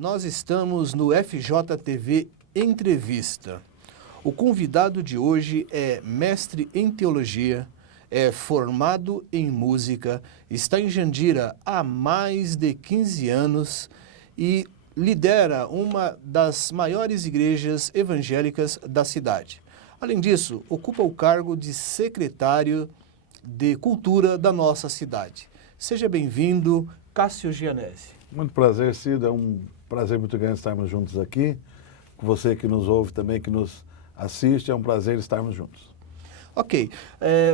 Nós estamos no FJTV Entrevista. O convidado de hoje é mestre em teologia, é formado em música, está em Jandira há mais de 15 anos e lidera uma das maiores igrejas evangélicas da cidade. Além disso, ocupa o cargo de secretário de Cultura da nossa cidade. Seja bem-vindo, Cássio Gianesi. Muito prazer, Cida. É um prazer muito grande estarmos juntos aqui. Com você que nos ouve também, que nos assiste, é um prazer estarmos juntos. Ok.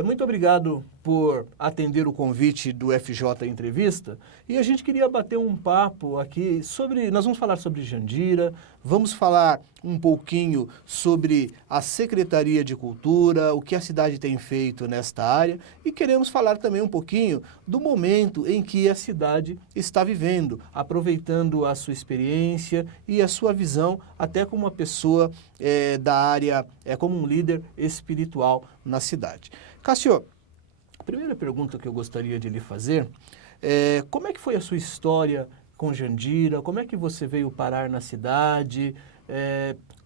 Muito obrigado por atender o convite do FJ Entrevista. E a gente queria bater um papo aqui sobre... Nós vamos falar sobre Jandira, vamos falar um pouquinho sobre a Secretaria de Cultura, o que a cidade tem feito nesta área e queremos falar também um pouquinho do momento em que a cidade está vivendo, aproveitando a sua experiência e a sua visão até como uma pessoa da área, como um líder espiritual na cidade. Cássio, a primeira pergunta que eu gostaria de lhe fazer é como é que foi a sua história com Jandira, como é que você veio parar na cidade?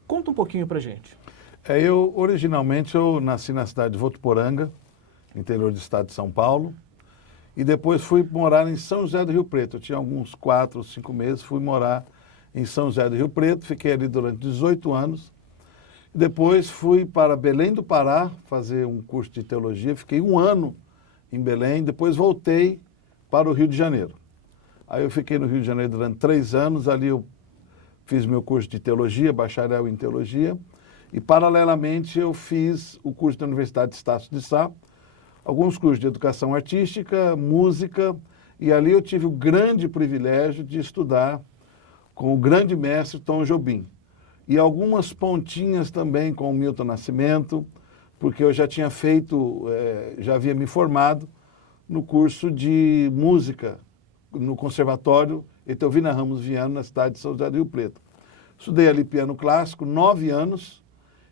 Conta um pouquinho pra gente. Originalmente, eu nasci na cidade de Votuporanga, interior do estado de São Paulo, e depois fui morar em São José do Rio Preto. Eu tinha alguns 4 ou 5 meses, fui morar em São José do Rio Preto, fiquei ali durante 18 anos. Depois fui para Belém do Pará fazer um curso de teologia, fiquei 1 ano em Belém, depois voltei para o Rio de Janeiro. Aí eu fiquei no Rio de Janeiro durante 3 anos, ali eu fiz meu curso de teologia, bacharel em teologia, e paralelamente eu fiz o curso da Universidade de Estácio de Sá, alguns cursos de educação artística, música, e ali eu tive o grande privilégio de estudar com o grande mestre Tom Jobim. E algumas pontinhas também com o Milton Nascimento, porque eu já tinha feito, já havia me formado no curso de música no Conservatório Etelvina Ramos Viana, na cidade de São José do Rio Preto. Estudei ali piano clássico, 9 anos,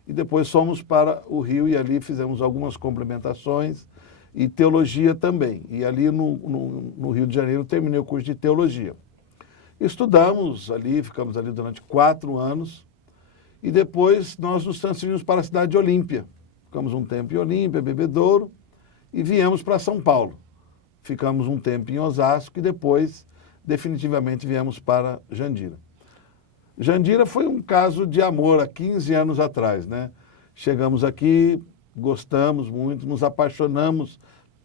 e depois fomos para o Rio e ali fizemos algumas complementações e teologia também. E ali no Rio de Janeiro terminei o curso de teologia. Estudamos ali, ficamos ali durante 4 anos, e depois nós nos transferimos para a cidade de Olímpia. Ficamos um tempo em Olímpia, Bebedouro, e viemos para São Paulo. Ficamos um tempo em Osasco e depois, definitivamente, viemos para Jandira. Jandira foi um caso de amor há 15 anos atrás, né? Chegamos aqui, gostamos muito, nos apaixonamos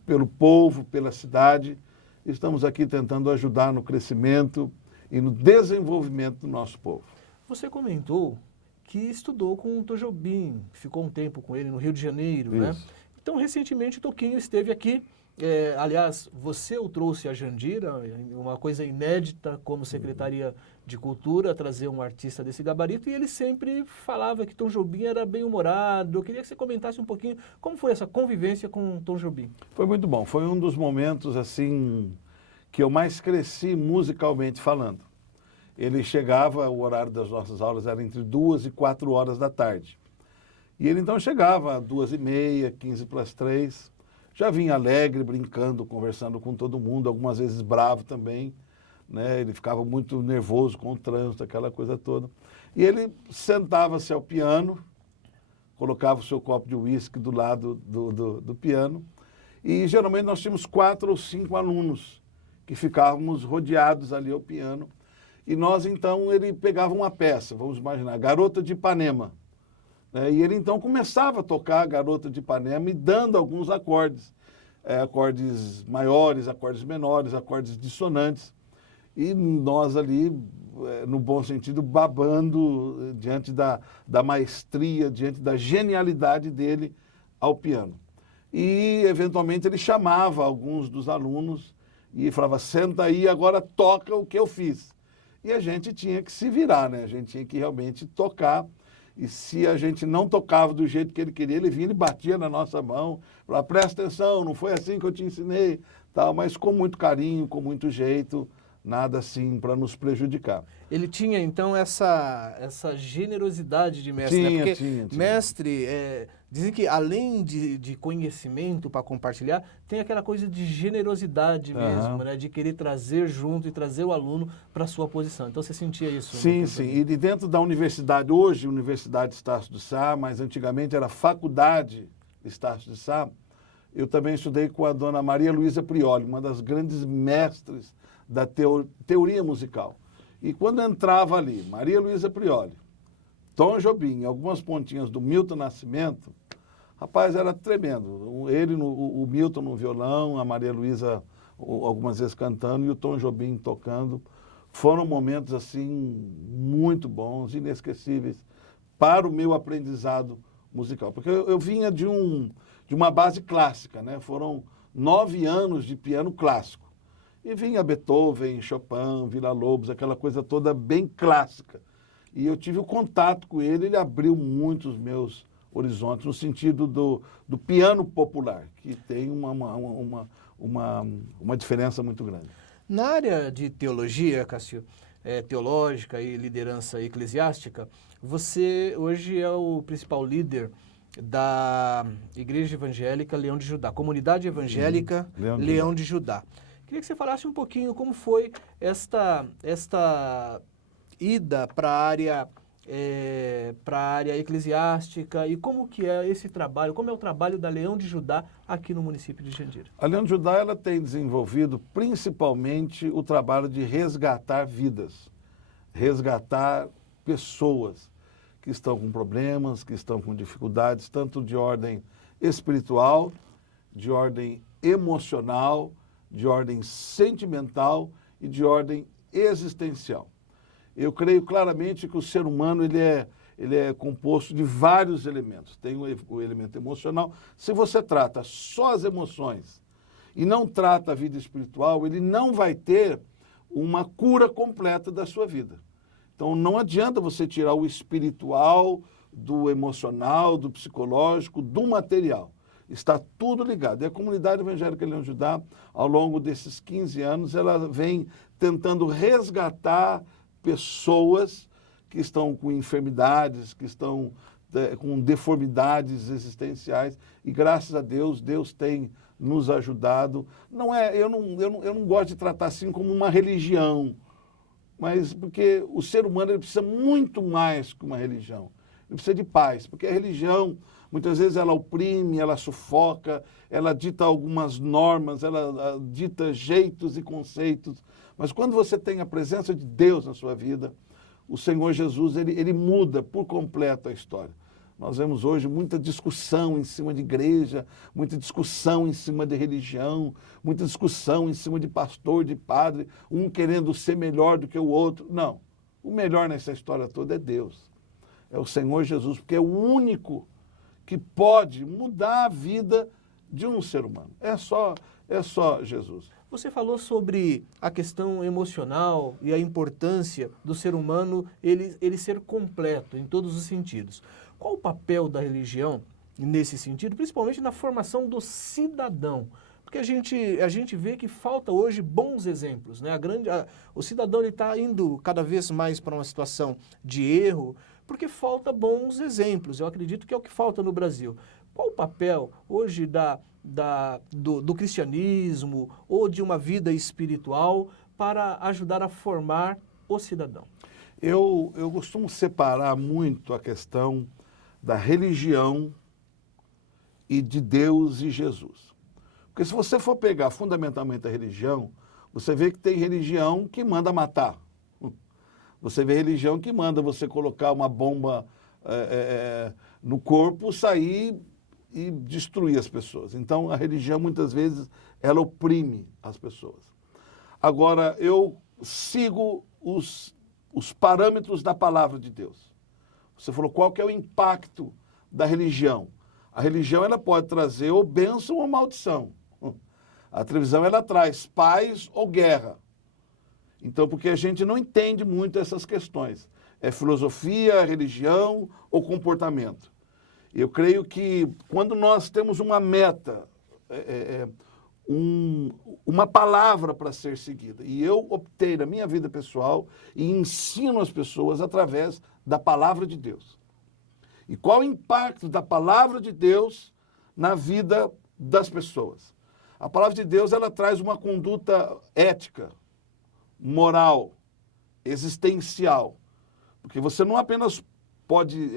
pelo povo, pela cidade. Estamos aqui tentando ajudar no crescimento e no desenvolvimento do nosso povo. Você comentou que estudou com o Tom Jobim, ficou um tempo com ele no Rio de Janeiro, né? Então, recentemente, o Toquinho esteve aqui. Aliás, você o trouxe a Jandira, uma coisa inédita como Secretaria de Cultura, trazer um artista desse gabarito, e ele sempre falava que Tom Jobim era bem-humorado. Eu queria que você comentasse um pouquinho como foi essa convivência com Tom Jobim. Foi muito bom, foi um dos momentos, assim, que eu mais cresci musicalmente falando. Ele chegava, o horário das nossas aulas era entre 2 e 4 horas da tarde. E ele então chegava às 2h30, 15 para as 3, já vinha alegre, brincando, conversando com todo mundo, algumas vezes bravo também, né? Ele ficava muito nervoso com o trânsito, aquela coisa toda. E ele sentava-se ao piano, colocava o seu copo de uísque do lado do piano, e geralmente nós tínhamos 4 ou 5 alunos que ficávamos rodeados ali ao piano. E nós, então, ele pegava uma peça, vamos imaginar, Garota de Ipanema. Né? E ele, então, começava a tocar Garota de Ipanema e dando alguns acordes. Acordes maiores, acordes menores, acordes dissonantes. E nós ali, no bom sentido, babando diante da maestria, diante da genialidade dele ao piano. E, eventualmente, ele chamava alguns dos alunos e falava, senta aí, agora toca o que eu fiz. E a gente tinha que se virar, né? A gente tinha que realmente tocar. E se a gente não tocava do jeito que ele queria, ele vinha e batia na nossa mão. Falava, presta atenção, não foi assim que eu te ensinei. Tal, mas com muito carinho, com muito jeito, nada assim para nos prejudicar. Ele tinha, então, essa generosidade de mestre, né? Porque Tinha. mestre, dizem que além de conhecimento para compartilhar, tem aquela coisa de generosidade mesmo, né? De querer trazer junto e trazer o aluno para a sua posição. Então, você sentia isso? Sim. E de dentro da universidade, hoje, Universidade Estácio de Sá, mas antigamente era Faculdade Estácio de Sá, eu também estudei com a dona Maria Luísa Prioli, uma das grandes mestres da teoria musical. E quando entrava ali, Maria Luísa Prioli, Tom Jobim, algumas pontinhas do Milton Nascimento, rapaz, era tremendo. O Milton no violão, a Maria Luísa algumas vezes cantando e o Tom Jobim tocando. Foram momentos, assim, muito bons, inesquecíveis para o meu aprendizado musical. Porque eu vinha de uma base clássica, né? Foram 9 anos de piano clássico. E vinha Beethoven, Chopin, Villa-Lobos, aquela coisa toda bem clássica. E eu tive o contato com ele abriu muito os meus horizontes, no sentido do piano popular, que tem uma diferença muito grande. Na área de teologia, Cássio, teológica e liderança eclesiástica, você hoje é o principal líder da Igreja Evangélica Leão de Judá, Comunidade Evangélica Leão de Judá. Queria que você falasse um pouquinho como foi esta ida para a área eclesiástica e como que é esse trabalho, como é o trabalho da Leão de Judá aqui no município de Jandira. A Leão de Judá ela tem desenvolvido principalmente o trabalho de resgatar vidas, resgatar pessoas que estão com problemas, que estão com dificuldades, tanto de ordem espiritual, de ordem emocional, de ordem sentimental e de ordem existencial. Eu creio claramente que o ser humano ele é composto de vários elementos. Tem o elemento emocional. Se você trata só as emoções e não trata a vida espiritual, ele não vai ter uma cura completa da sua vida. Então não adianta você tirar o espiritual do emocional, do psicológico, do material. Está tudo ligado. E a Comunidade Evangélica Leão de Judá, ao longo desses 15 anos, ela vem tentando resgatar pessoas que estão com enfermidades, que estão com deformidades existenciais. E graças a Deus, Deus tem nos ajudado. Eu não gosto de tratar assim como uma religião, mas porque o ser humano ele precisa muito mais que uma religião. Ele precisa de paz, porque a religião, muitas vezes, ela oprime, ela sufoca, ela dita algumas normas, ela dita jeitos e conceitos. Mas quando você tem a presença de Deus na sua vida, o Senhor Jesus, ele muda por completo a história. Nós vemos hoje muita discussão em cima de igreja, muita discussão em cima de religião, muita discussão em cima de pastor, de padre, um querendo ser melhor do que o outro. Não, o melhor nessa história toda é Deus. É o Senhor Jesus, porque é o único que pode mudar a vida de um ser humano. É só Jesus. Você falou sobre a questão emocional e a importância do ser humano ele ser completo em todos os sentidos. Qual o papel da religião nesse sentido, principalmente na formação do cidadão? Porque a gente vê que falta hoje bons exemplos, né? O cidadão está indo cada vez mais para uma situação de erro, porque falta bons exemplos. Eu acredito que é o que falta no Brasil. Qual o papel hoje do cristianismo ou de uma vida espiritual para ajudar a formar o cidadão? Eu costumo separar muito a questão da religião e de Deus e Jesus. Porque se você for pegar fundamentalmente a religião, você vê que tem religião que manda matar. Você vê religião que manda você colocar uma bomba no corpo, sair e destruir as pessoas. Então, a religião, muitas vezes, ela oprime as pessoas. Agora, eu sigo os parâmetros da palavra de Deus. Você falou qual que é o impacto da religião. A religião ela pode trazer ou bênção ou maldição. A televisão ela traz paz ou guerra. Então, porque a gente não entende muito essas questões. É filosofia, religião ou comportamento. Eu creio que quando nós temos uma meta, uma palavra para ser seguida. E eu optei na minha vida pessoal e ensino as pessoas através da palavra de Deus. E qual o impacto da palavra de Deus na vida das pessoas? A palavra de Deus, ela traz uma conduta ética, moral, existencial. Porque você não apenas pode,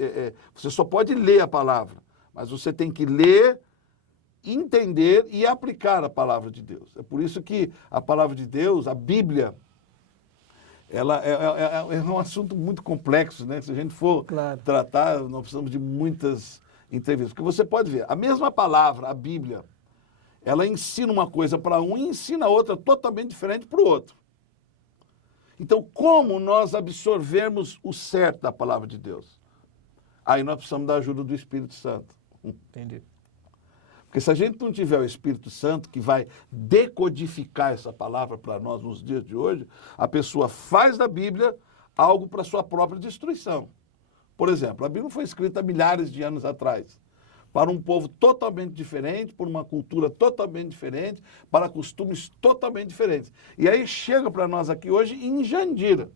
você só pode ler a palavra, mas você tem que ler, entender e aplicar a palavra de Deus. É por isso que a palavra de Deus, a Bíblia, ela é um assunto muito complexo, né? Se a gente for tratar, nós precisamos de muitas entrevistas. Porque você pode ver, a mesma palavra, a Bíblia, ela ensina uma coisa para um e ensina outra totalmente diferente para o outro. Então, como nós absorvermos o certo da palavra de Deus? Aí nós precisamos da ajuda do Espírito Santo. Entendi. Porque se a gente não tiver o Espírito Santo que vai decodificar essa palavra para nós nos dias de hoje, a pessoa faz da Bíblia algo para sua própria destruição. Por exemplo, a Bíblia foi escrita há milhares de anos atrás, para um povo totalmente diferente, por uma cultura totalmente diferente, para costumes totalmente diferentes. E aí chega para nós aqui hoje em Jandira.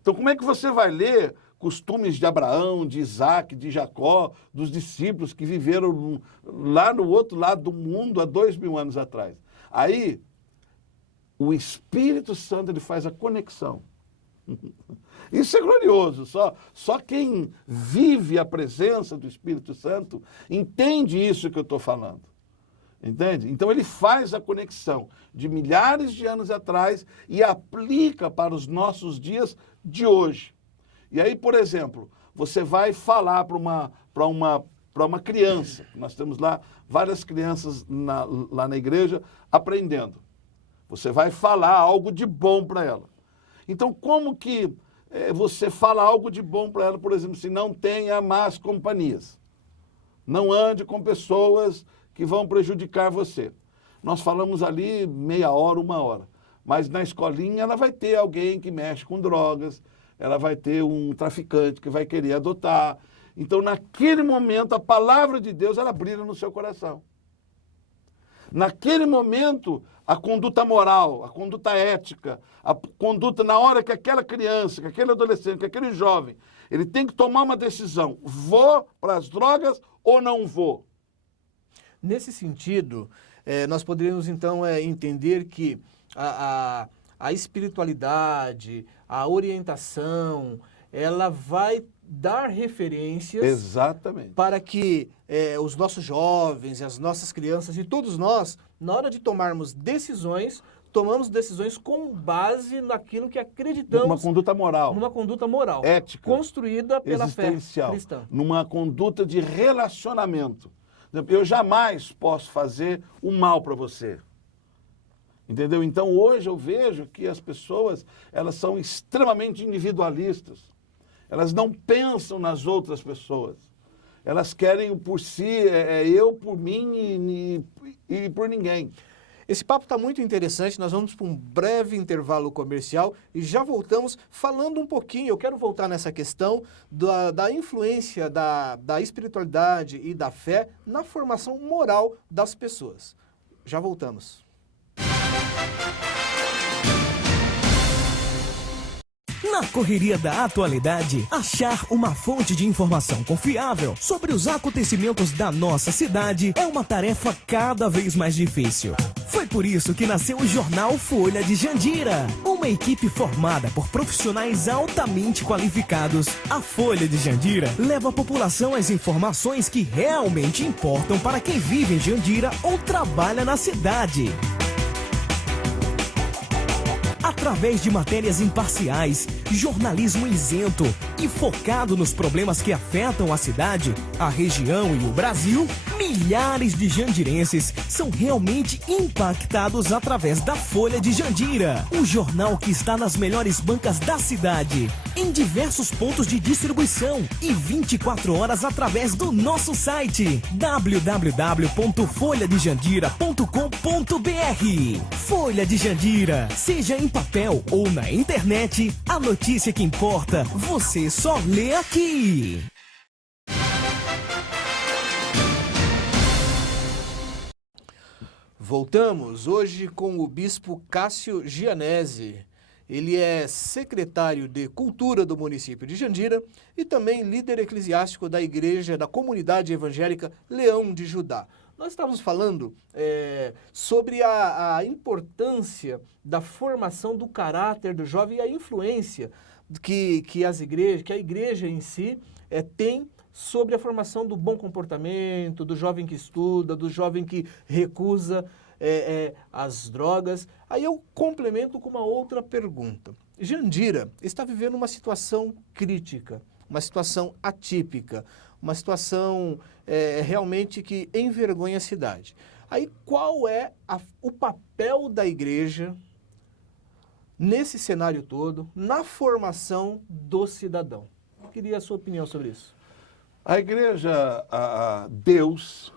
Então como é que você vai ler costumes de Abraão, de Isaac, de Jacó, dos discípulos que viveram lá no outro lado do mundo há 2000 anos atrás? Aí, o Espírito Santo ele faz a conexão. Isso é glorioso. Só quem vive a presença do Espírito Santo entende isso que eu estou falando. Entende? Então ele faz a conexão de milhares de anos atrás e aplica para os nossos dias de hoje. E aí, por exemplo, você vai falar para uma criança. Nós temos lá várias crianças lá na igreja aprendendo. Você vai falar algo de bom para ela. Então, como que você fala algo de bom para ela, por exemplo, se não tenha más companhias? Não ande com pessoas que vão prejudicar você. Nós falamos ali meia hora, 1 hora. Mas na escolinha ela vai ter alguém que mexe com drogas, ela vai ter um traficante que vai querer adotar. Então, naquele momento, a palavra de Deus, ela brilha no seu coração. Naquele momento, a conduta moral, a conduta ética, a conduta na hora que aquela criança, que aquele adolescente, que aquele jovem, ele tem que tomar uma decisão. Vou para as drogas ou não vou? Nesse sentido, nós poderíamos, então, entender que a espiritualidade, a orientação, ela vai dar referências. Exatamente. Para que os nossos jovens, as nossas crianças e todos nós, na hora de tomarmos decisões, tomamos decisões com base naquilo que acreditamos. Numa conduta moral. Numa conduta moral. Ética. Construída pela fé existencial. cristã. Numa conduta de relacionamento. Eu jamais posso fazer o mal para você. Entendeu? Então, hoje eu vejo que as pessoas, elas são extremamente individualistas. Elas não pensam nas outras pessoas. Elas querem por si, eu por mim e por ninguém. Esse papo está muito interessante, nós vamos para um breve intervalo comercial e já voltamos falando um pouquinho, eu quero voltar nessa questão da influência da espiritualidade e da fé na formação moral das pessoas. Já voltamos. Na correria da atualidade, achar uma fonte de informação confiável sobre os acontecimentos da nossa cidade é uma tarefa cada vez mais difícil. Foi por isso que nasceu o jornal Folha de Jandira, uma equipe formada por profissionais altamente qualificados. A Folha de Jandira leva à população as informações que realmente importam para quem vive em Jandira ou trabalha na cidade. Através de matérias imparciais, jornalismo isento e focado nos problemas que afetam a cidade, a região e o Brasil, milhares de jandirenses são realmente impactados através da Folha de Jandira, o jornal que está nas melhores bancas da cidade, em diversos pontos de distribuição e 24 horas através do nosso site www.folhadejandira.com.br. Folha de Jandira, seja em papel ou na internet, a notícia que importa, você só lê aqui. Voltamos hoje com o bispo Cássio Gianese. Ele é secretário de Cultura do município de Jandira e também líder eclesiástico da igreja da comunidade evangélica Leão de Judá. Nós estávamos falando sobre a importância da formação do caráter do jovem e a influência que a igreja em si tem sobre a formação do bom comportamento, do jovem que estuda, do jovem que recusa as drogas. Aí eu complemento com uma outra pergunta. Jandira está vivendo uma situação crítica, uma situação atípica, uma situação realmente que envergonha a cidade. Aí qual é o papel da igreja nesse cenário todo, na formação do cidadão? Eu queria a sua opinião sobre isso. A igreja, Deus,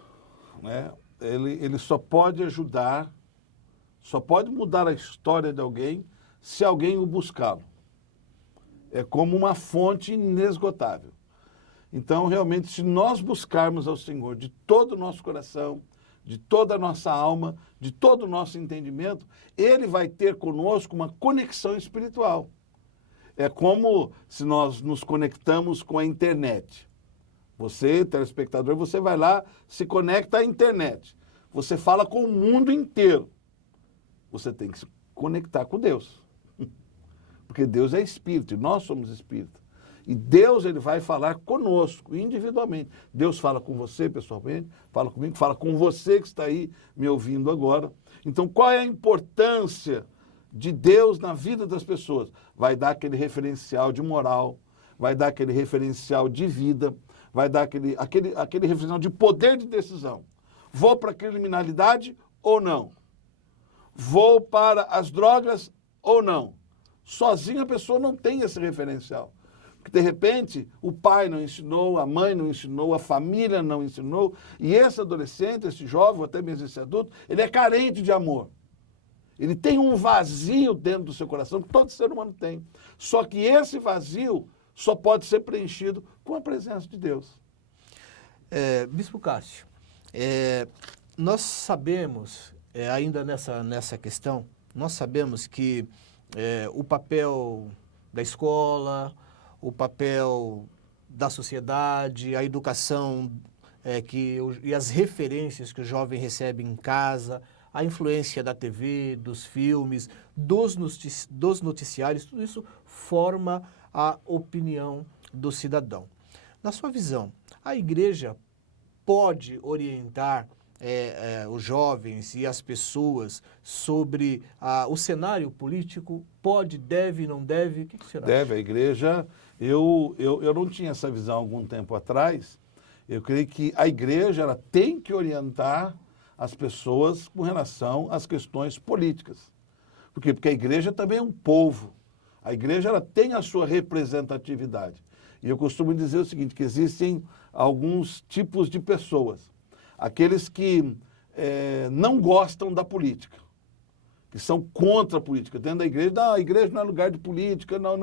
né, ele só pode ajudar, só pode mudar a história de alguém se alguém o buscá-lo. É como uma fonte inesgotável. Então, realmente, se nós buscarmos ao Senhor de todo o nosso coração, de toda a nossa alma, de todo o nosso entendimento, Ele vai ter conosco uma conexão espiritual. É como se nós nos conectamos com a internet. Você, telespectador, você vai lá, se conecta à internet. Você fala com o mundo inteiro. Você tem que se conectar com Deus. Porque Deus é espírito e nós somos espírito. E Deus, ele vai falar conosco, individualmente. Deus fala com você pessoalmente, fala comigo, fala com você que está aí me ouvindo agora. Então, qual é a importância de Deus na vida das pessoas? Vai dar aquele referencial de moral, vai dar aquele referencial de vida, vai dar aquele referencial de poder de decisão. Vou para a criminalidade ou não? Vou para as drogas ou não? Sozinho a pessoa não tem esse referencial. Porque, de repente, o pai não ensinou, a mãe não ensinou, a família não ensinou, e esse adolescente, esse jovem, ou até mesmo esse adulto, ele é carente de amor. Ele tem um vazio dentro do seu coração, que todo ser humano tem. Só que esse vazio só pode ser preenchido com a presença de Deus. Bispo Cássio, nós sabemos, ainda nessa questão, nós sabemos que o papel da escola, o papel da sociedade, a educação e as referências que o jovem recebe em casa, a influência da TV, dos filmes, dos noticiários, tudo isso forma a opinião do cidadão. Na sua visão, a igreja pode orientar os jovens e as pessoas sobre o cenário político? Pode, deve, não deve? O que será? Deve, a igreja... Eu não tinha essa visão há algum tempo atrás. Eu creio que a igreja ela tem que orientar as pessoas com relação às questões políticas. Por quê? Porque a igreja também é um povo. A igreja ela tem a sua representatividade. E eu costumo dizer o seguinte, que existem alguns tipos de pessoas. Aqueles que não gostam da política, que são contra a política. Dentro da igreja, não, a igreja não é lugar de política, não.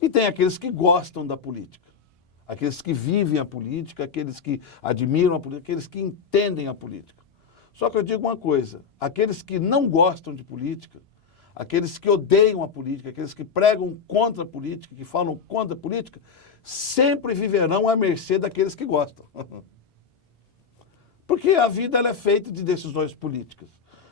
E tem aqueles que gostam da política, aqueles que vivem a política, aqueles que admiram a política, aqueles que entendem a política. Só que eu digo uma coisa, aqueles que não gostam de política, aqueles que odeiam a política, aqueles que pregam contra a política, que falam contra a política, sempre viverão à mercê daqueles que gostam. Porque a vida ela é feita de decisões políticas.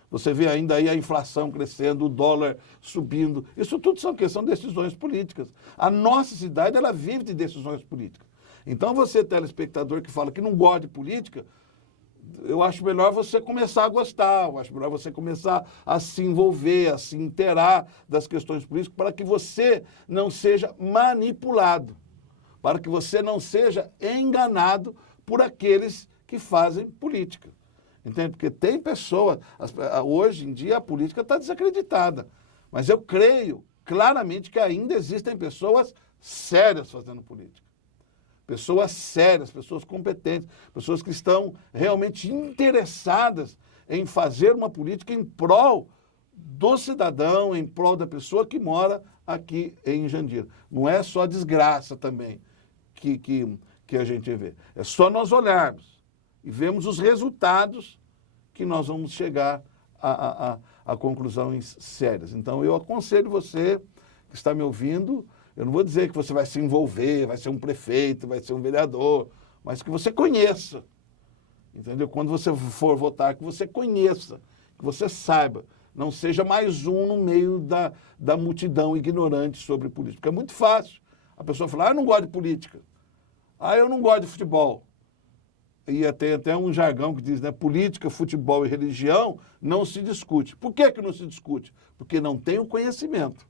Você vê ainda aí a inflação crescendo, o dólar subindo. Isso tudo são decisões políticas. A nossa cidade, ela vive de decisões políticas. Então, você, telespectador, que fala que não gosta de política, eu acho melhor você começar a gostar, eu acho melhor você começar a se envolver, a se inteirar das questões políticas, para que você não seja manipulado, para que você não seja enganado por aqueles que fazem política. Entende? Porque tem pessoas, hoje em dia a política está desacreditada, mas eu creio claramente que ainda existem pessoas sérias fazendo política. Pessoas sérias, pessoas competentes, pessoas que estão realmente interessadas em fazer uma política em prol do cidadão, em prol da pessoa que mora aqui em Jandira. Não é só desgraça também que a gente vê. É só nós olharmos e vemos os resultados que nós vamos chegar a conclusões sérias. Então, eu aconselho você que está me ouvindo, eu não vou dizer que você vai se envolver, vai ser um prefeito, vai ser um vereador, mas que você conheça, entendeu? Quando você for votar, que você conheça, que você saiba, não seja mais um no meio da multidão ignorante sobre política. Porque é muito fácil a pessoa falar, eu não gosto de política, eu não gosto de futebol. E tem até um jargão que diz, né, política, futebol e religião não se discute. Por que não se discute? Porque não tem o conhecimento.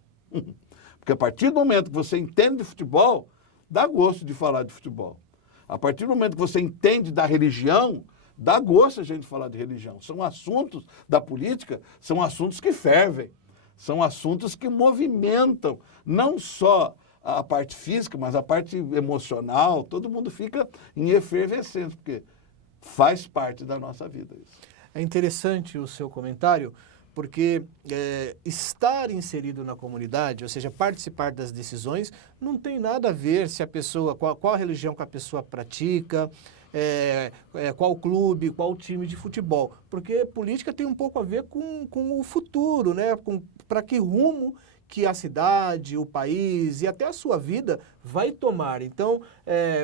Porque a partir do momento que você entende de futebol, dá gosto de falar de futebol. A partir do momento que você entende da religião, dá gosto a gente falar de religião. São assuntos da política, são assuntos que fervem, são assuntos que movimentam não só a parte física, mas a parte emocional, todo mundo fica em efervescência, porque faz parte da nossa vida isso. É interessante o seu comentário, porque estar inserido na comunidade, ou seja, participar das decisões, não tem nada a ver se a pessoa, qual a religião que a pessoa pratica, qual clube, qual time de futebol. Porque política tem um pouco a ver com o futuro, né? Para que rumo que a cidade, o país e até a sua vida vai tomar. Então,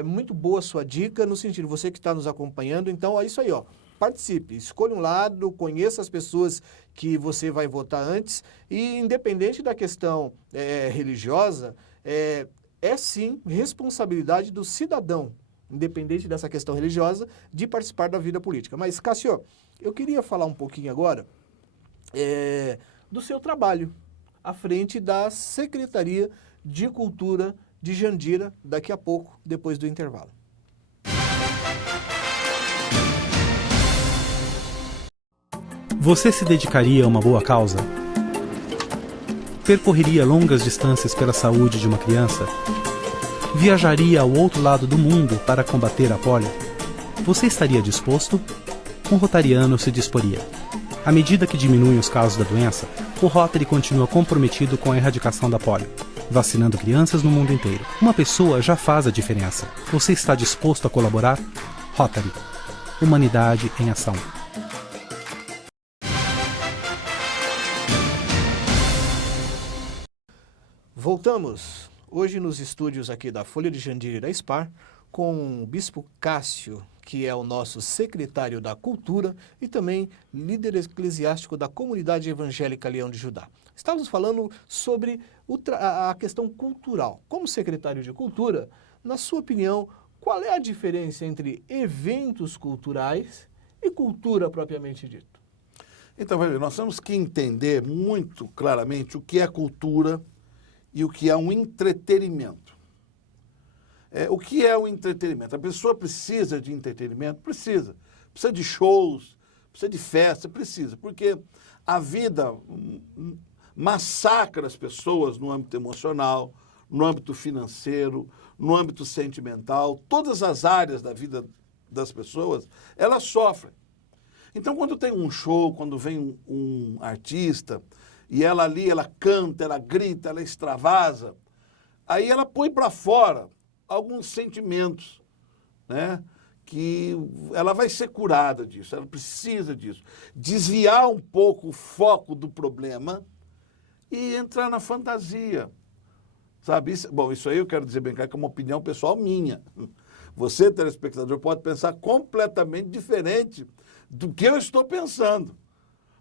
muito boa a sua dica, no sentido, você que está nos acompanhando, então é isso aí, ó. Participe, escolha um lado, conheça as pessoas que você vai votar antes e, independente da questão religiosa, é sim responsabilidade do cidadão, independente dessa questão religiosa, de participar da vida política. Mas, Cássio, eu queria falar um pouquinho agora do seu trabalho à frente da Secretaria de Cultura de Jandira, daqui a pouco, depois do intervalo. Você se dedicaria a uma boa causa? Percorreria longas distâncias pela saúde de uma criança? Viajaria ao outro lado do mundo para combater a polio? Você estaria disposto? Um rotariano se disporia. À medida que diminuem os casos da doença, o Rotary continua comprometido com a erradicação da polio, vacinando crianças no mundo inteiro. Uma pessoa já faz a diferença. Você está disposto a colaborar? Rotary. Humanidade em ação. Voltamos hoje nos estúdios aqui da Folha de Jandira e da SPAR com o Bispo Cássio, que é o nosso secretário da Cultura e também líder eclesiástico da Comunidade Evangélica Leão de Judá. Estávamos falando sobre a questão cultural. Como secretário de Cultura, na sua opinião, qual é a diferença entre eventos culturais e cultura propriamente dito? Então, nós temos que entender muito claramente o que é cultura e o que é um entretenimento. O que é o entretenimento? A pessoa precisa de entretenimento? Precisa. Precisa de shows, precisa de festa, precisa. Porque a vida massacra as pessoas no âmbito emocional, no âmbito financeiro, no âmbito sentimental. Todas as áreas da vida das pessoas, elas sofrem. Então, quando tem um show, quando vem um artista, e ela ali, ela canta, ela grita, ela extravasa, aí ela põe para fora alguns sentimentos, né? Que ela vai ser curada disso, ela precisa disso. Desviar um pouco o foco do problema e entrar na fantasia, sabe? Isso aí eu quero dizer bem claro que é uma opinião pessoal minha. Você, telespectador, pode pensar completamente diferente do que eu estou pensando.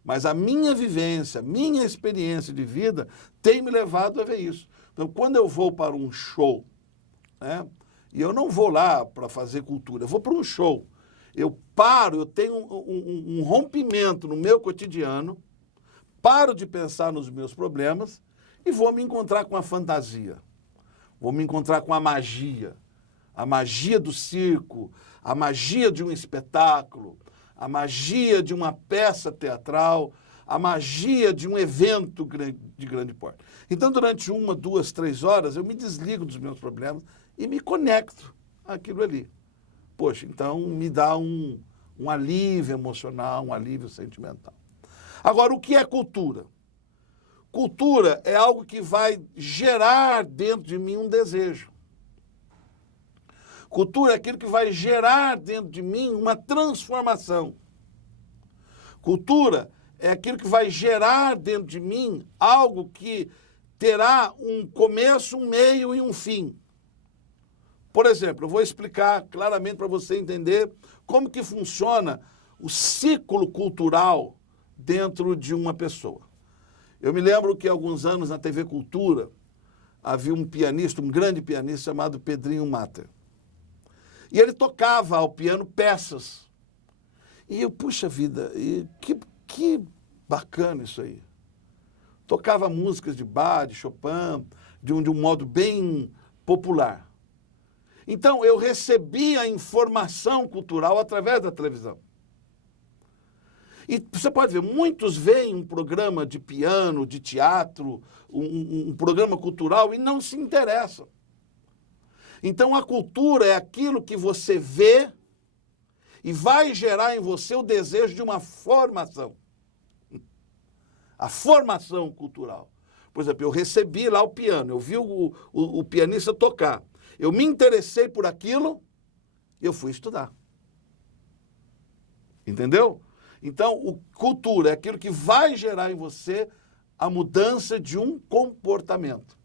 Mas a minha vivência, minha experiência de vida tem me levado a ver isso. Então, quando eu vou para um show, né, e eu não vou lá para fazer cultura, eu vou para um show, eu paro, eu tenho um rompimento no meu cotidiano, paro de pensar nos meus problemas e vou me encontrar com a fantasia, vou me encontrar com a magia do circo, a magia de um espetáculo, a magia de uma peça teatral, a magia de um evento de grande porte. Então, durante 1, 2, 3 horas, eu me desligo dos meus problemas e me conecto àquilo ali. Poxa, então me dá um alívio emocional, um alívio sentimental. Agora, o que é cultura? Cultura é algo que vai gerar dentro de mim um desejo. Cultura é aquilo que vai gerar dentro de mim uma transformação. Cultura é aquilo que vai gerar dentro de mim algo que terá um começo, um meio e um fim. Por exemplo, eu vou explicar claramente para você entender como que funciona o ciclo cultural dentro de uma pessoa. Eu me lembro que há alguns anos na TV Cultura havia um pianista, um grande pianista chamado Pedrinho Matter. E ele tocava ao piano peças. E eu, puxa vida, que bacana isso aí. Tocava músicas de Bach, de Chopin, de um modo bem popular. Então, eu recebia informação cultural através da televisão. E você pode ver, muitos veem um programa de piano, de teatro, um programa cultural e não se interessam. Então, a cultura é aquilo que você vê e vai gerar em você o desejo de uma formação. A formação cultural. Por exemplo, eu recebi lá o piano, eu vi o pianista tocar. Eu me interessei por aquilo e eu fui estudar. Entendeu? Então, cultura é aquilo que vai gerar em você a mudança de um comportamento.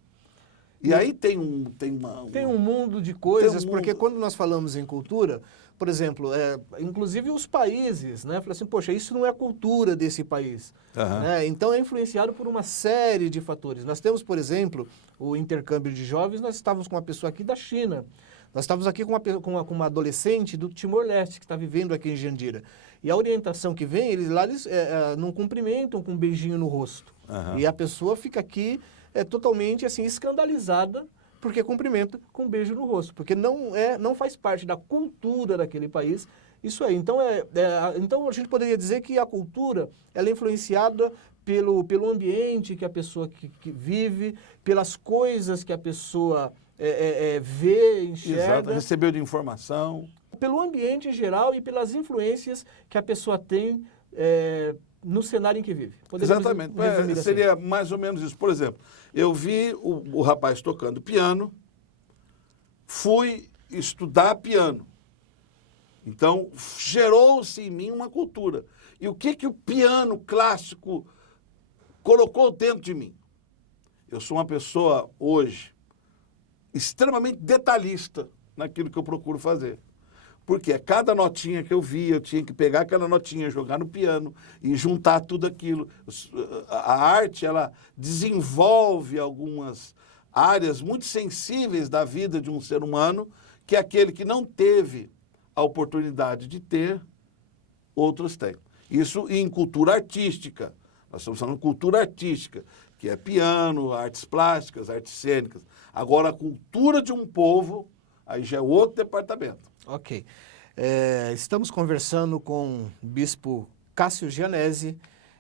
E aí tem um mundo de coisas, porque quando nós falamos em cultura, por exemplo, inclusive os países, né? Fala assim, poxa, isso não é a cultura desse país. Uhum. Né? Então é influenciado por uma série de fatores. Nós temos, por exemplo, o intercâmbio de jovens, nós estávamos com uma pessoa aqui da China. Nós estávamos aqui com uma adolescente do Timor-Leste, que está vivendo aqui em Jandira. E a orientação que vem, eles não cumprimentam com um beijinho no rosto. Uhum. E a pessoa fica aqui totalmente assim, escandalizada, porque cumprimenta com um beijo no rosto. Porque não faz parte da cultura daquele país isso aí. Então, então a gente poderia dizer que a cultura ela é influenciada pelo ambiente que a pessoa que vive, pelas coisas que a pessoa vê, enxerga. Exato, recebeu de informação. Pelo ambiente em geral e pelas influências que a pessoa tem no cenário em que vive. Exatamente. Seria mais ou menos isso. Por exemplo, eu vi o rapaz tocando piano, fui estudar piano. Então, gerou-se em mim uma cultura. E o que o piano clássico colocou dentro de mim? Eu sou uma pessoa, hoje, extremamente detalhista naquilo que eu procuro fazer. Porque cada notinha que eu via, eu tinha que pegar aquela notinha, jogar no piano e juntar tudo aquilo. A arte, ela desenvolve algumas áreas muito sensíveis da vida de um ser humano, que é aquele que não teve a oportunidade de ter, outros têm. Isso em cultura artística. Nós estamos falando de cultura artística, que é piano, artes plásticas, artes cênicas. Agora, a cultura de um povo, aí já é outro departamento. Ok. Estamos conversando com o bispo Cássio Gianesi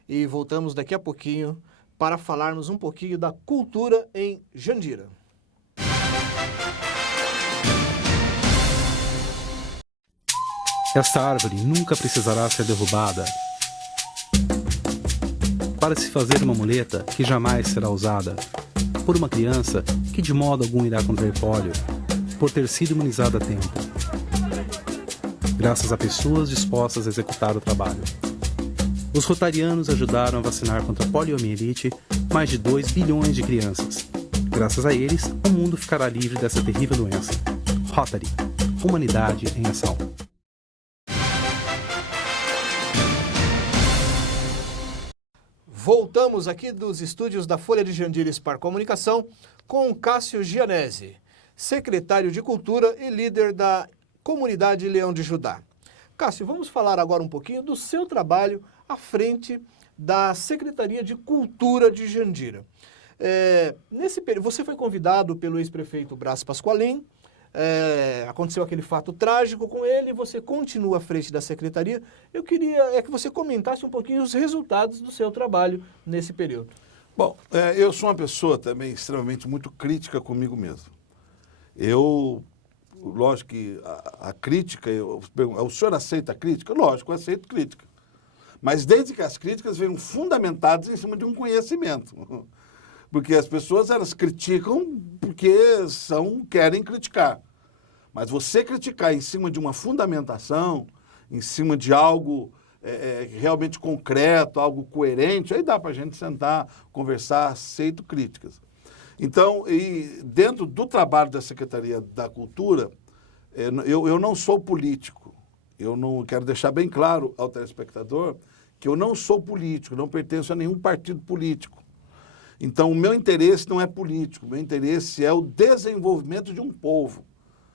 e voltamos daqui a pouquinho para falarmos um pouquinho da cultura em Jandira. Esta árvore nunca precisará ser derrubada para se fazer uma muleta que jamais será usada por uma criança que de modo algum irá contrair pólio por ter sido imunizada a tempo, graças a pessoas dispostas a executar o trabalho. Os rotarianos ajudaram a vacinar contra a poliomielite mais de 2 bilhões de crianças. Graças a eles, o mundo ficará livre dessa terrível doença. Rotary, humanidade em ação. Voltamos aqui dos estúdios da Folha de Jandira Spar Comunicação com Cássio Gianesi, secretário de Cultura e líder da Comunidade Leão de Judá. Cássio, vamos falar agora um pouquinho do seu trabalho à frente da Secretaria de Cultura de Jandira. Nesse período, você foi convidado pelo ex-prefeito Brás Pasqualin, aconteceu aquele fato trágico com ele, você continua à frente da Secretaria. Eu queria que você comentasse um pouquinho os resultados do seu trabalho nesse período. Bom, eu sou uma pessoa também extremamente muito crítica comigo mesmo. Lógico que a crítica, o senhor aceita a crítica? Lógico, eu aceito crítica. Mas desde que as críticas venham fundamentadas em cima de um conhecimento. Porque as pessoas, elas criticam porque querem criticar. Mas você criticar em cima de uma fundamentação, em cima de algo realmente concreto, algo coerente, aí dá para a gente sentar, conversar, aceito críticas. Então, e dentro do trabalho da Secretaria da Cultura, eu não sou político. Eu não quero deixar bem claro ao telespectador que eu não sou político, não pertenço a nenhum partido político. Então, o meu interesse não é político, o meu interesse é o desenvolvimento de um povo.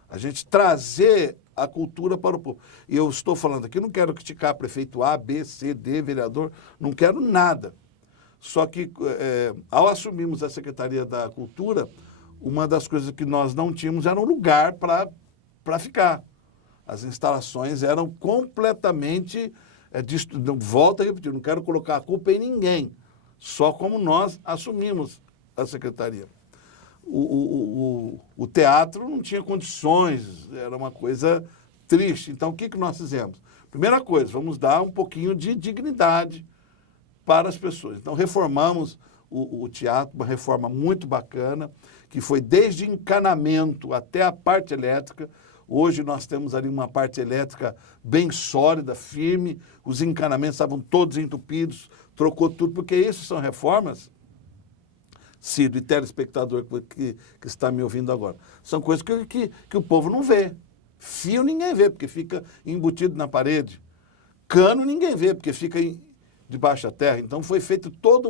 A gente trazer a cultura para o povo. E eu estou falando aqui, não quero criticar prefeito A, B, C, D, vereador, não quero nada. Só que, ao assumirmos a Secretaria da Cultura, uma das coisas que nós não tínhamos era um lugar para ficar. As instalações eram completamente... volto a repetir, não quero colocar a culpa em ninguém, só como nós assumimos a Secretaria. O teatro não tinha condições, era uma coisa triste. Então, o que nós fizemos? Primeira coisa, vamos dar um pouquinho de dignidade para as pessoas. Então, reformamos o teatro, uma reforma muito bacana, que foi desde encanamento até a parte elétrica. Hoje nós temos ali uma parte elétrica bem sólida, firme, os encanamentos estavam todos entupidos, trocou tudo, porque isso são reformas, Ciro e telespectador que está me ouvindo agora, são coisas que o povo não vê. Fio ninguém vê, porque fica embutido na parede. Cano ninguém vê, porque fica debaixo da terra. Então foi feita toda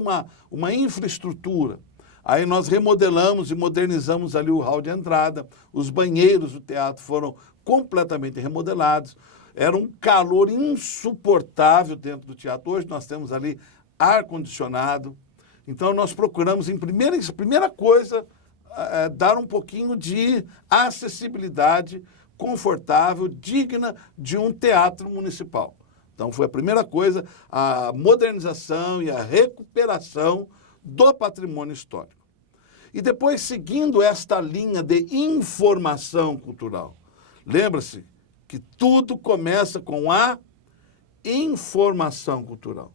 uma infraestrutura. Aí nós remodelamos e modernizamos ali o hall de entrada, os banheiros do teatro foram completamente remodelados, era um calor insuportável dentro do teatro. Hoje nós temos ali ar-condicionado, então nós procuramos, primeira coisa, dar um pouquinho de acessibilidade confortável, digna de um teatro municipal. Então foi a primeira coisa, a modernização e a recuperação do patrimônio histórico. E depois, seguindo esta linha de informação cultural, lembra-se que tudo começa com a informação cultural.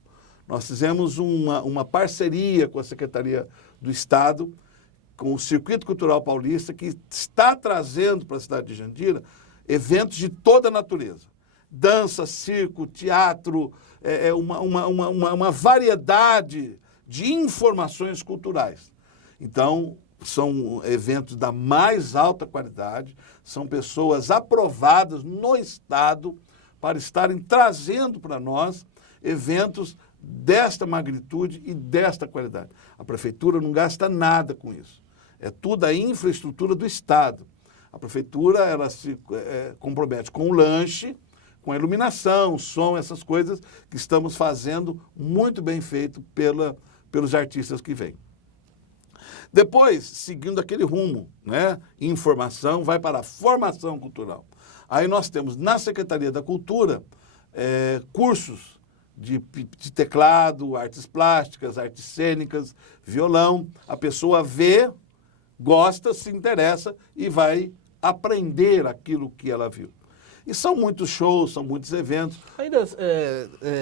Nós fizemos uma parceria com a Secretaria do Estado, com o Circuito Cultural Paulista, que está trazendo para a cidade de Jandira eventos de toda a natureza. Dança, circo, teatro, uma variedade de informações culturais. Então, são eventos da mais alta qualidade, são pessoas aprovadas no Estado para estarem trazendo para nós eventos desta magnitude e desta qualidade. A Prefeitura não gasta nada com isso. É tudo a infraestrutura do Estado. A Prefeitura ela se compromete com o lanche, com a iluminação, som, essas coisas que estamos fazendo muito bem feito pelos artistas que vêm. Depois, seguindo aquele rumo, né? Informação vai para a formação cultural. Aí nós temos na Secretaria da Cultura cursos de teclado, artes plásticas, artes cênicas, violão. A pessoa vê, gosta, se interessa e vai aprender aquilo que ela viu. E são muitos shows, são muitos eventos.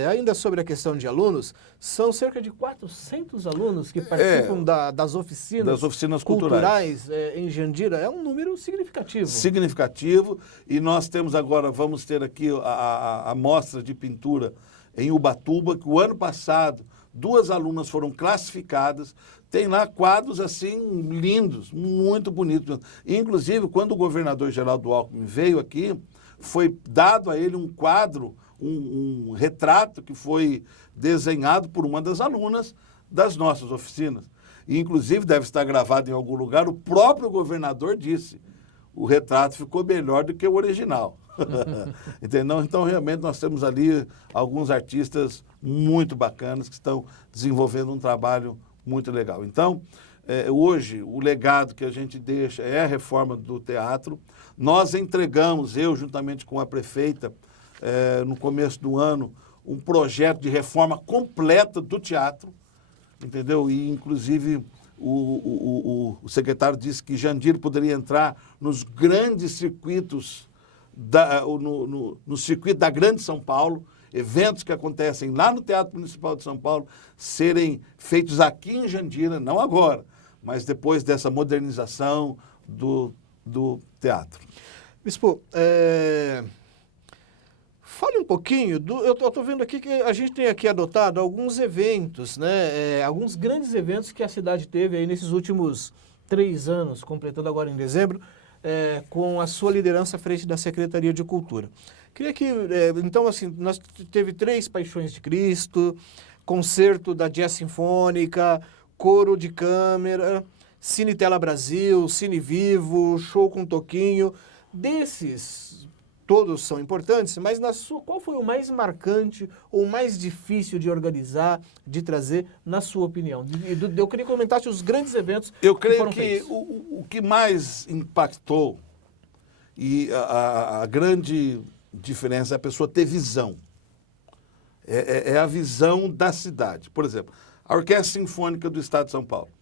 Ainda sobre a questão de alunos, são cerca de 400 alunos que participam das oficinas culturais em Jandira. É um número significativo. Significativo. E nós temos agora, vamos ter aqui a mostra de pintura em Ubatuba, que o ano passado 2 alunas foram classificadas. Tem lá quadros assim lindos, muito bonitos. Inclusive, quando o governador Geraldo Alckmin veio aqui, foi dado a ele um quadro, um retrato que foi desenhado por uma das alunas das nossas oficinas. E, inclusive, deve estar gravado em algum lugar, o próprio governador disse, o retrato ficou melhor do que o original. Entendeu? Então, realmente, nós temos ali alguns artistas muito bacanas que estão desenvolvendo um trabalho muito legal. Então, hoje, o legado que a gente deixa é a reforma do teatro. Nós entregamos, eu juntamente com a prefeita, no começo do ano, um projeto de reforma completa do teatro, entendeu? E, inclusive, o secretário disse que Jandira poderia entrar nos grandes circuitos, no circuito da Grande São Paulo, eventos que acontecem lá no Teatro Municipal de São Paulo, serem feitos aqui em Jandira, não agora, mas depois dessa modernização do teatro. Bispo, fale um pouquinho, eu estou vendo aqui que a gente tem aqui adotado alguns eventos, né? Alguns grandes eventos que a cidade teve aí nesses últimos 3 anos, completando agora em dezembro, com a sua liderança à frente da Secretaria de Cultura. Queria que, então, assim, nós teve 3 Paixões de Cristo, concerto da Jazz Sinfônica, coro de câmara, Cine Tela Brasil, Cine Vivo, show com Toquinho. Desses, todos são importantes, mas qual foi o mais marcante ou mais difícil de organizar, de trazer, na sua opinião? Eu queria que comentasse os grandes eventos que foram feitos. Eu creio que o que mais impactou e a grande diferença é a pessoa ter visão. É a visão da cidade. Por exemplo, a Orquestra Sinfônica do Estado de São Paulo.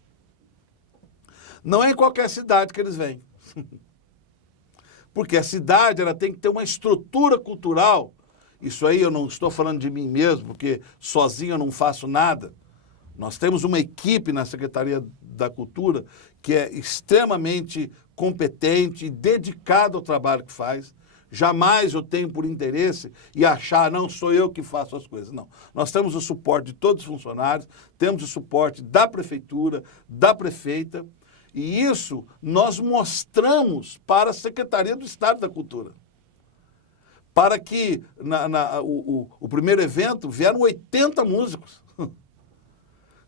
Não é em qualquer cidade que eles vêm. Porque a cidade ela tem que ter uma estrutura cultural. Isso aí eu não estou falando de mim mesmo, porque sozinho eu não faço nada. Nós temos uma equipe na Secretaria da Cultura que é extremamente competente e dedicada ao trabalho que faz. Jamais eu tenho por interesse e achar, não, sou eu que faço as coisas. Não. Nós temos o suporte de todos os funcionários, temos o suporte da prefeitura, da prefeita, e isso nós mostramos para a Secretaria do Estado da Cultura. Para que o primeiro evento vieram 80 músicos.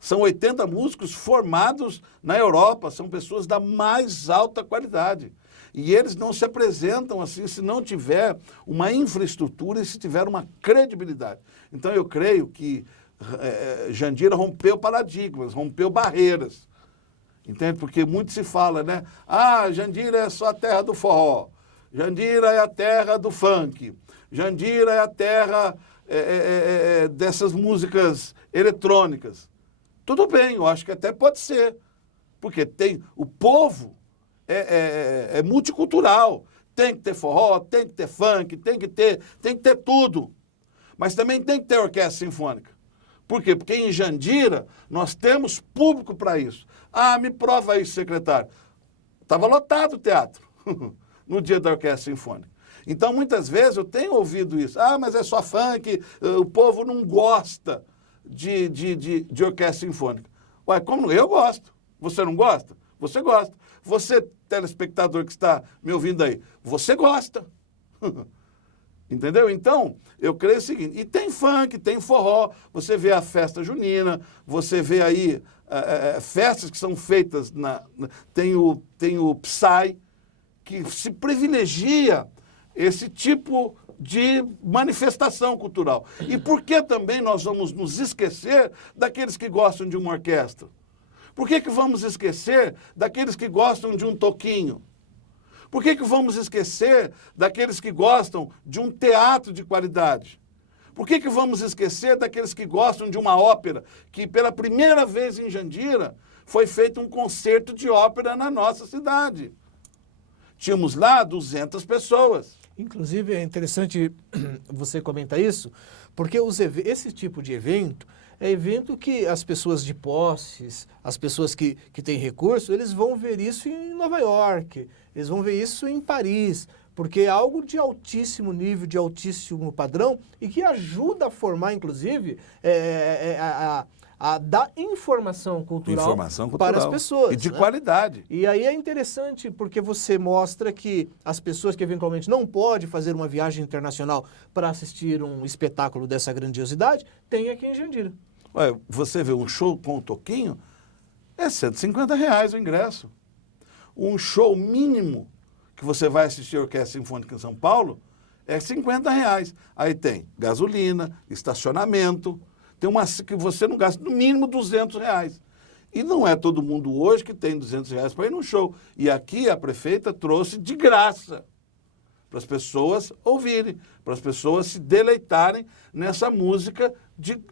São 80 músicos formados na Europa, são pessoas da mais alta qualidade. E eles não se apresentam assim se não tiver uma infraestrutura e se tiver uma credibilidade. Então eu creio que Jandira rompeu paradigmas, rompeu barreiras. Entende? Porque muito se fala, né? Ah, Jandira é só a terra do forró. Jandira é a terra do funk. Jandira é a terra dessas músicas eletrônicas. Tudo bem, eu acho que até pode ser. Porque o povo é multicultural. Tem que ter forró, tem que ter funk, tem que ter tudo. Mas também tem que ter orquestra sinfônica. Por quê? Porque em Jandira nós temos público para isso. Ah, me prova isso, secretário. Estava lotado o teatro no dia da orquestra sinfônica. Então, muitas vezes eu tenho ouvido isso. Ah, mas é só funk, o povo não gosta de orquestra sinfônica. Ué, como não? Eu gosto. Você não gosta? Você gosta. Você, telespectador que está me ouvindo aí, você gosta. Entendeu? Então, eu creio o seguinte, e tem funk, tem forró, você vê a festa junina, você vê aí festas que são feitas, tem o Psy, que se privilegia esse tipo de manifestação cultural. E por que também nós vamos nos esquecer daqueles que gostam de uma orquestra? Por que vamos esquecer daqueles que gostam de um toquinho? Por que vamos esquecer daqueles que gostam de um teatro de qualidade? Por que vamos esquecer daqueles que gostam de uma ópera, que pela primeira vez em Jandira foi feito um concerto de ópera na nossa cidade? Tínhamos lá 200 pessoas. Inclusive, é interessante você comentar isso, porque esse tipo de evento é evento que as pessoas de posses, as pessoas que têm recurso, eles vão ver isso em Nova York, eles vão ver isso em Paris, porque é algo de altíssimo nível, de altíssimo padrão e que ajuda a formar, inclusive, a dar informação cultural para as pessoas. E de qualidade. E aí é interessante porque você mostra que as pessoas que eventualmente não podem fazer uma viagem internacional para assistir um espetáculo dessa grandiosidade, tem aqui em Jandira. Ué, você vê um show com um toquinho, é R$150 o ingresso. Um show mínimo que você vai assistir a Orquestra Sinfônica em São Paulo é R$50. Aí tem gasolina, estacionamento, tem umas que você não gasta no mínimo R$200. E não é todo mundo hoje que tem R$200 para ir num show. E aqui a prefeita trouxe de graça para as pessoas ouvirem, para as pessoas se deleitarem nessa música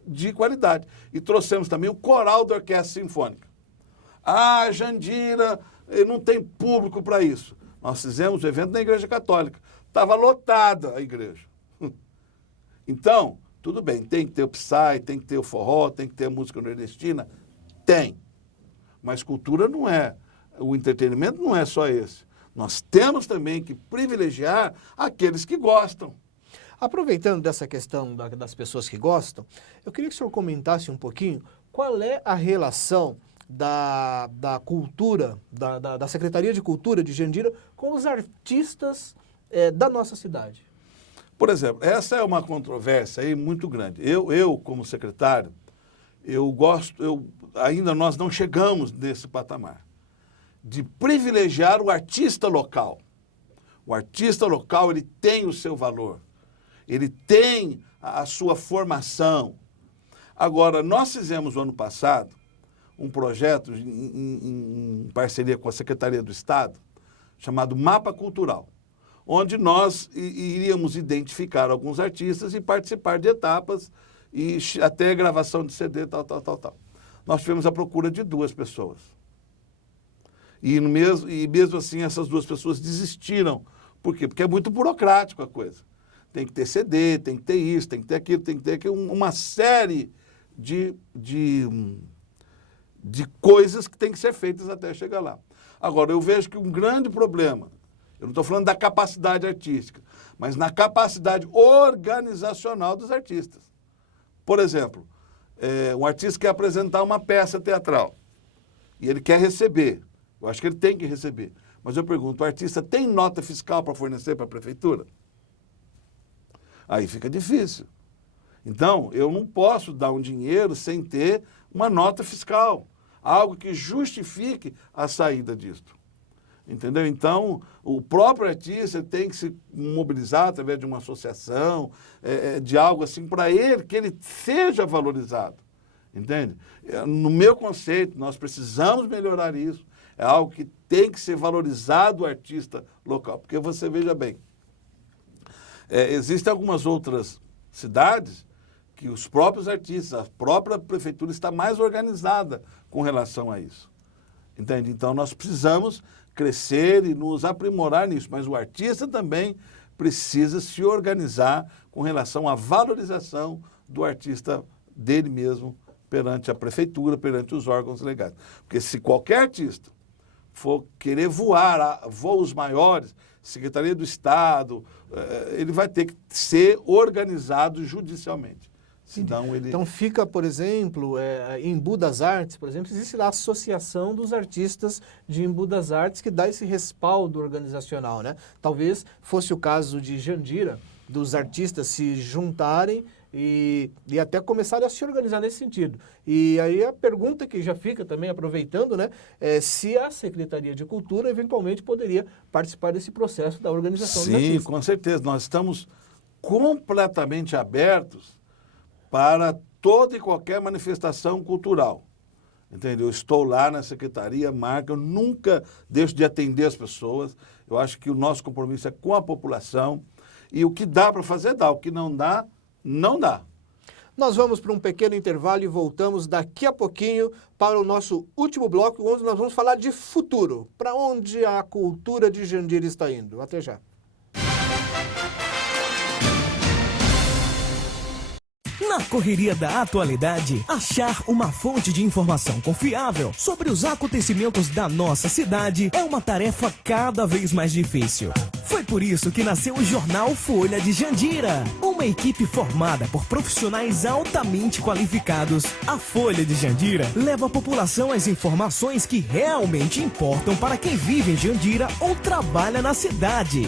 de qualidade. E trouxemos também o coral da Orquestra Sinfônica. Ah, Jandira, não tem público para isso. Nós fizemos o evento na Igreja Católica. Estava lotada a igreja. Então, tudo bem, tem que ter o Psy, tem que ter o forró, tem que ter a música nordestina. Tem. Mas cultura não é. O entretenimento não é só esse. Nós temos também que privilegiar aqueles que gostam. Aproveitando dessa questão das pessoas que gostam, eu queria que o senhor comentasse um pouquinho qual é a relação da cultura, da Secretaria de Cultura de Jandira com os artistas da nossa cidade. Por exemplo, essa é uma controvérsia aí muito grande. Eu como secretário, ainda nós não chegamos nesse patamar de privilegiar o artista local. O artista local, ele tem o seu valor, ele tem a sua formação. Agora, nós fizemos, o ano passado, um projeto em parceria com a Secretaria do Estado, chamado Mapa Cultural, onde nós iríamos identificar alguns artistas e participar de etapas, e até gravação de CD, tal. Nós tivemos a procura de 2 pessoas. E mesmo assim, essas 2 pessoas desistiram. Por quê? Porque é muito burocrático a coisa. Tem que ter CD, tem que ter isso, tem que ter aquilo, tem que ter aquilo, uma série de coisas que tem que ser feitas até chegar lá. Agora, eu vejo que um grande problema, eu não estou falando da capacidade artística, mas na capacidade organizacional dos artistas. Por exemplo, um artista quer apresentar uma peça teatral e ele quer receber. Eu acho que ele tem que receber. Mas eu pergunto, o artista tem nota fiscal para fornecer para a prefeitura? Aí fica difícil. Então, eu não posso dar um dinheiro sem ter uma nota fiscal, algo que justifique a saída disto. Entendeu? Então, o próprio artista tem que se mobilizar através de uma associação, de algo assim, para que ele seja valorizado. Entende? No meu conceito, nós precisamos melhorar isso. É algo que tem que ser valorizado o artista local. Porque você veja bem, existem algumas outras cidades que os próprios artistas, a própria prefeitura está mais organizada com relação a isso. Entende? Então, nós precisamos crescer e nos aprimorar nisso. Mas o artista também precisa se organizar com relação à valorização do artista dele mesmo perante a prefeitura, perante os órgãos legais. Porque se qualquer artista for querer voar voos maiores, Secretaria do Estado, ele vai ter que ser organizado judicialmente. Senão ele... Então fica, por exemplo, em Embu das Artes, por exemplo, existe lá a Associação dos Artistas de Embu das Artes que dá esse respaldo organizacional, né? Talvez fosse o caso de Jandira, dos artistas se juntarem e até começarem a se organizar nesse sentido. E aí a pergunta que já fica também, aproveitando, né, é se a Secretaria de Cultura eventualmente poderia participar desse processo da organização dos artistas. Sim, com certeza. Nós estamos completamente abertos para toda e qualquer manifestação cultural. Entendeu? Eu estou lá na Secretaria, eu nunca deixo de atender as pessoas. Eu acho que o nosso compromisso é com a população. E o que dá para fazer, dá. O que não dá, não dá. Nós vamos para um pequeno intervalo e voltamos daqui a pouquinho para o nosso último bloco, onde nós vamos falar de futuro. Para onde a cultura de Jandira está indo. Até já. Na correria da atualidade, achar uma fonte de informação confiável sobre os acontecimentos da nossa cidade é uma tarefa cada vez mais difícil. Foi por isso que nasceu o jornal Folha de Jandira, uma equipe formada por profissionais altamente qualificados. A Folha de Jandira leva à população as informações que realmente importam para quem vive em Jandira ou trabalha na cidade.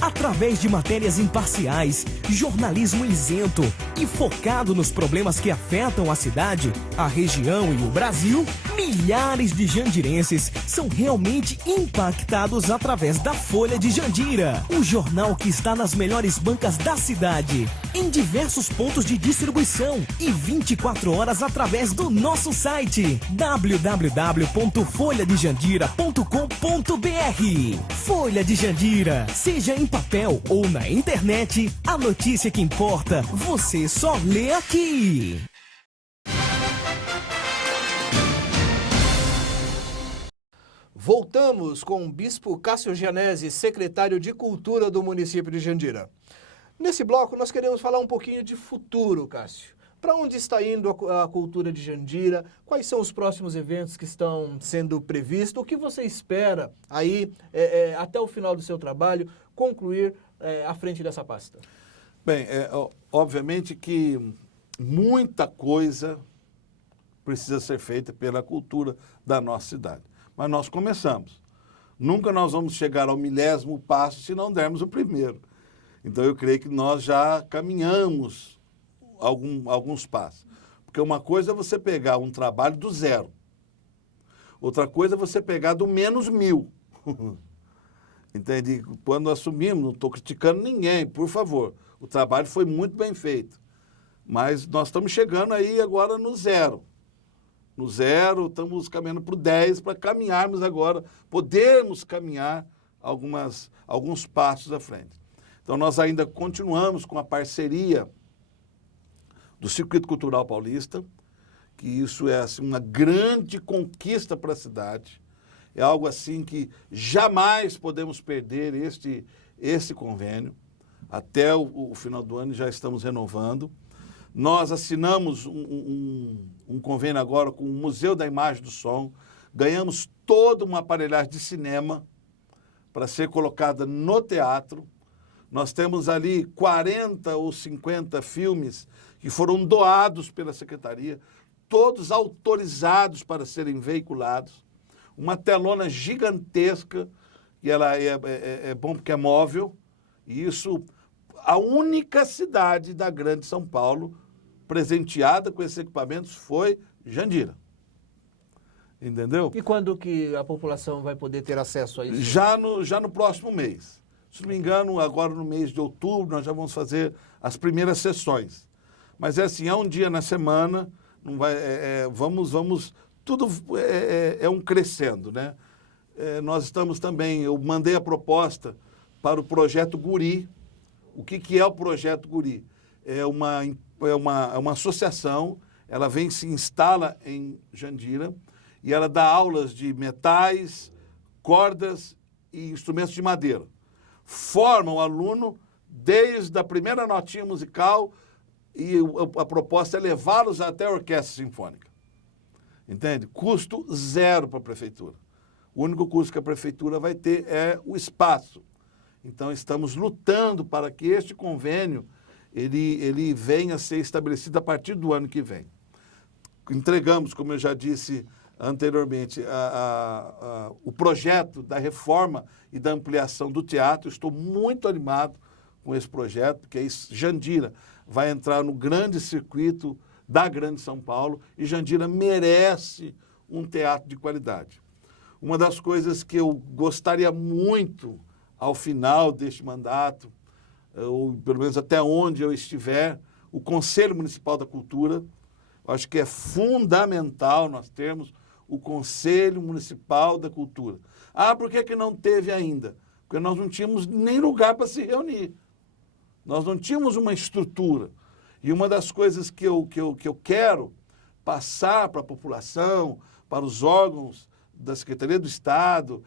Através de matérias imparciais, jornalismo isento e focado nos problemas que afetam a cidade, a região e o Brasil, milhares de jandirenses são realmente impactados através da Folha de Jandira, um jornal que está nas melhores bancas da cidade, em diversos pontos de distribuição e 24 horas através do nosso site www.folhadejandira.com.br. Folha de Jandira, seja em papel ou na internet, a notícia que importa, você só lê aqui. Voltamos com o Bispo Cássio Gianesi, secretário de Cultura do município de Jandira. Nesse bloco nós queremos falar um pouquinho de futuro, Cássio. Para onde está indo a cultura de Jandira? Quais são os próximos eventos que estão sendo previstos? O que você espera aí, até o final do seu trabalho, concluir à frente dessa pasta? Bem, obviamente que muita coisa precisa ser feita pela cultura da nossa cidade. Mas nós começamos. Nunca nós vamos chegar ao 10º passo se não dermos o primeiro. Então, eu creio que nós já caminhamos alguns passos. Porque uma coisa é você pegar um trabalho do zero. Outra coisa é você pegar do -1000. Entende? Quando assumimos, não estou criticando ninguém, por favor. O trabalho foi muito bem feito. Mas nós estamos chegando aí agora no zero. No zero, estamos caminhando para o 10, para caminharmos agora, podermos caminhar alguns passos à frente. Então, nós ainda continuamos com a parceria do Circuito Cultural Paulista, que isso é assim, uma grande conquista para a cidade. É algo assim que jamais podemos perder este convênio. Até o final do ano já estamos renovando. Nós assinamos um convênio agora com o Museu da Imagem e do Som. Ganhamos toda uma aparelhagem de cinema para ser colocada no teatro. Nós temos ali 40 ou 50 filmes que foram doados pela Secretaria, todos autorizados para serem veiculados. Uma telona gigantesca, e ela é bom porque é móvel. E isso, a única cidade da Grande São Paulo presenteada com esses equipamentos foi Jandira. Entendeu? E quando que a população vai poder ter acesso a isso? Já no próximo mês. Se não me engano, agora no mês de outubro, nós já vamos fazer as primeiras sessões. Mas é assim, é um dia na semana, não vai, tudo é um crescendo, né? Nós estamos também, eu mandei a proposta para o Projeto Guri. O que é o Projeto Guri? É uma associação, ela se instala em Jandira e ela dá aulas de metais, cordas e instrumentos de madeira. Forma o aluno desde a primeira notinha musical e a proposta é levá-los até a orquestra sinfônica. Entende? Custo zero para a prefeitura. O único custo que a prefeitura vai ter é o espaço. Então, estamos lutando para que este convênio ele venha a ser estabelecido a partir do ano que vem. Entregamos, como eu já disse anteriormente, o projeto da reforma e da ampliação do teatro. Estou muito animado com esse projeto, porque Jandira vai entrar no grande circuito da Grande São Paulo e Jandira merece um teatro de qualidade. Uma das coisas que eu gostaria muito ao final deste mandato, ou pelo menos até onde eu estiver, o Conselho Municipal da Cultura. Eu acho que é fundamental nós termos o Conselho Municipal da Cultura. Por que não teve ainda? Porque nós não tínhamos nem lugar para se reunir. Nós não tínhamos uma estrutura. E uma das coisas que eu quero passar para a população, para os órgãos da Secretaria do Estado,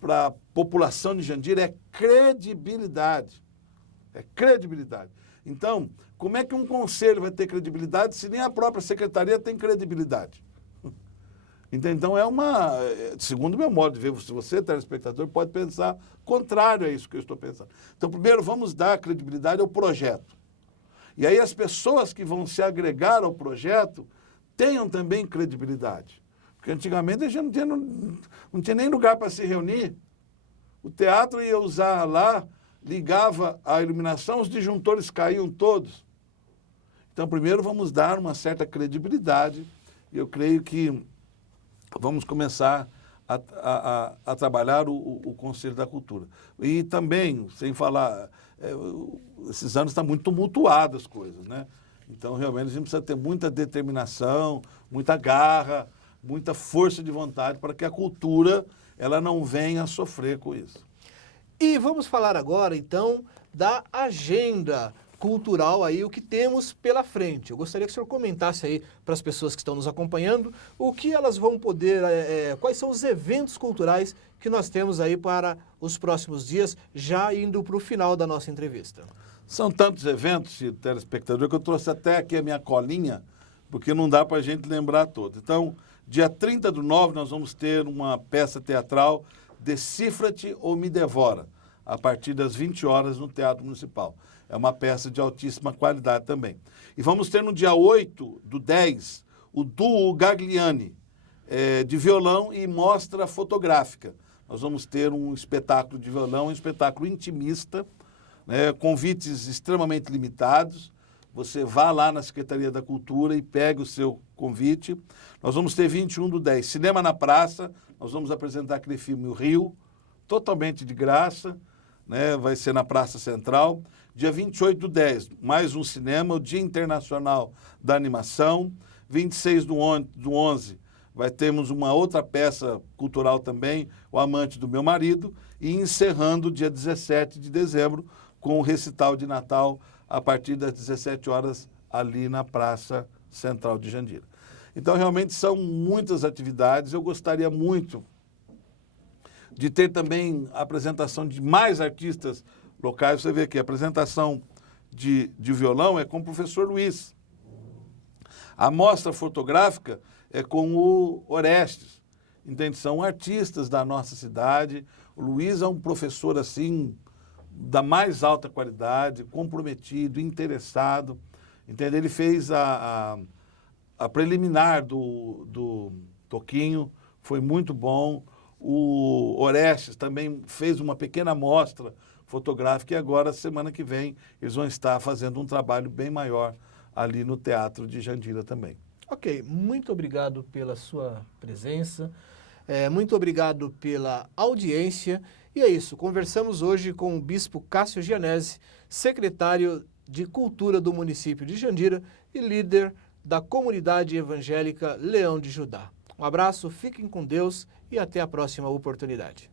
para a população de Jandira, é credibilidade. É credibilidade. Então, como é que um conselho vai ter credibilidade se nem a própria secretaria tem credibilidade? Então, segundo o meu modo de ver, se você, telespectador, pode pensar contrário a isso que eu estou pensando. Então, primeiro, vamos dar credibilidade ao projeto. E aí as pessoas que vão se agregar ao projeto tenham também credibilidade. Porque antigamente a gente não tinha nem lugar para se reunir. O teatro ia usar lá, ligava a iluminação, os disjuntores caíam todos. Então, primeiro vamos dar uma certa credibilidade e eu creio que vamos começar a trabalhar o Conselho da Cultura. E também, sem falar, esses anos estão muito tumultuadas as coisas, né? Então, realmente, a gente precisa ter muita determinação, muita garra, muita força de vontade para que a cultura ela não venha a sofrer com isso. E vamos falar agora, então, da agenda cultural aí, o que temos pela frente. Eu gostaria que o senhor comentasse aí para as pessoas que estão nos acompanhando o que elas vão poder, quais são os eventos culturais que nós temos aí para os próximos dias, já indo para o final da nossa entrevista? São tantos eventos, telespectador, que eu trouxe até aqui a minha colinha, porque não dá para a gente lembrar todos. Então, dia 30/9, nós vamos ter uma peça teatral, Decifra-te ou Me Devora, a partir das 20 horas no Teatro Municipal. É uma peça de altíssima qualidade também. E vamos ter no dia 8/10, o duo Gagliani, de violão e mostra fotográfica. Nós vamos ter um espetáculo de violão, um espetáculo intimista, né, convites extremamente limitados. Você vá lá na Secretaria da Cultura e pegue o seu convite. Nós vamos ter 21/10, Cinema na Praça. Nós vamos apresentar aquele filme O Rio, totalmente de graça, né, vai ser na Praça Central. Dia 28/10, mais um cinema, o Dia Internacional da Animação. 26/11, termos uma outra peça cultural também, O Amante do Meu Marido. E encerrando dia 17 de dezembro, com o recital de Natal, a partir das 17 horas, ali na Praça Central de Jandira. Então, realmente, são muitas atividades. Eu gostaria muito de ter também a apresentação de mais artistas locais. Você vê aqui, a apresentação de violão é com o professor Luiz. A mostra fotográfica é com o Orestes. Entende? São artistas da nossa cidade. O Luiz é um professor, assim, da mais alta qualidade, comprometido, interessado. Entende? Ele fez a preliminar do Toquinho, foi muito bom. O Orestes também fez uma pequena amostra fotográfica e agora, semana que vem, eles vão estar fazendo um trabalho bem maior ali no Teatro de Jandira também. Ok, muito obrigado pela sua presença, muito obrigado pela audiência. E é isso, conversamos hoje com o Bispo Cássio Gianese, secretário de Cultura do município de Jandira e líder da comunidade evangélica Leão de Judá. Um abraço, fiquem com Deus e até a próxima oportunidade.